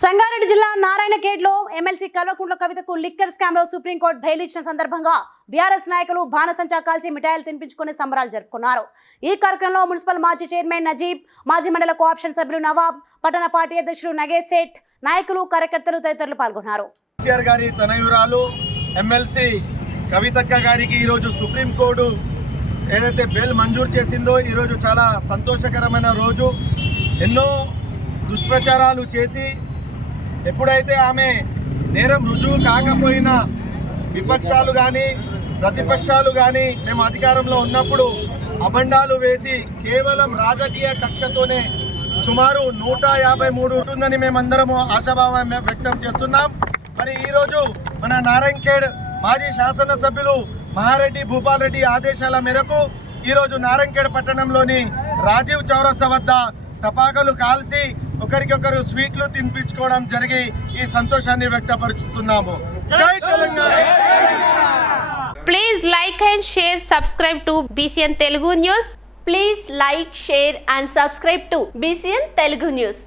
సంగారెడ్డి జిల్లా నారాయణఖేడ్లో ఎమ్మెల్సీ కల్వకుంట్ల కవితకు లిక్కర్ స్కామ్లో సుప్రీంకోర్టు బెయిల్ ఇచ్చిన సందర్భంగా బీఆర్ఎస్ నాయకులు బాణసంచా కాల్చి మిఠాయిలు తినిపించుకుని సంబరాలు జరుపుకున్నారు. ఈ కార్యక్రమంలో మున్సిపల్ మాజీ చైర్మన్ నజీబ్ మాజీ మండల కోఆప్షన్ సభ్యులు నవాబ్ పట్టణ పార్టీ అధ్యక్షుడు నగేష్ సేట్ నాయకులు కార్యకర్తలు తదితరులు పాల్గొన్నారు. గారి తనయురాలు ఎమ్మెల్సీ కవితక్క గారికి ఈరోజు సుప్రీంకోర్టు ఏదైతే బెయిల్ మంజూరు చేసిందో ఈరోజు చాలా సంతోషకరమైన రోజు. ఎన్నో దుష్ప్రచారాలు చేసి ఎప్పుడైతే ఆమె నేరం రుజువు కాకపోయినా విపక్షాలు కానీ ప్రతిపక్షాలు కానీ మేము అధికారంలో ఉన్నప్పుడు అబండాలు వేసి కేవలం రాజకీయ కక్షతోనే సుమారు నూట యాభై మూడు ఉంటుందని మేమందరము ఆశాభావం వ్యక్తం చేస్తున్నాం. మరి ఈరోజు మన నారాయణఖేడ్ మాజీ శాసనసభ్యులు మహారెడ్డి భూపాల్ రెడ్డి ఆదేశాల మేరకు ఈరోజు నారాయణఖేడ్ పట్టణంలోని రాజీవ్ చౌరస్తా వద్ద టపాకలు కాల్సి ఒకరికొకరు స్వీట్లు తినిపించుకోవడం జరిగి ఈ సంతోషాన్ని వ్యక్తపరుచుతున్నాము. జై Telangana! Please like and share subscribe to BCN Telugu news please like share and subscribe to BCN Telugu news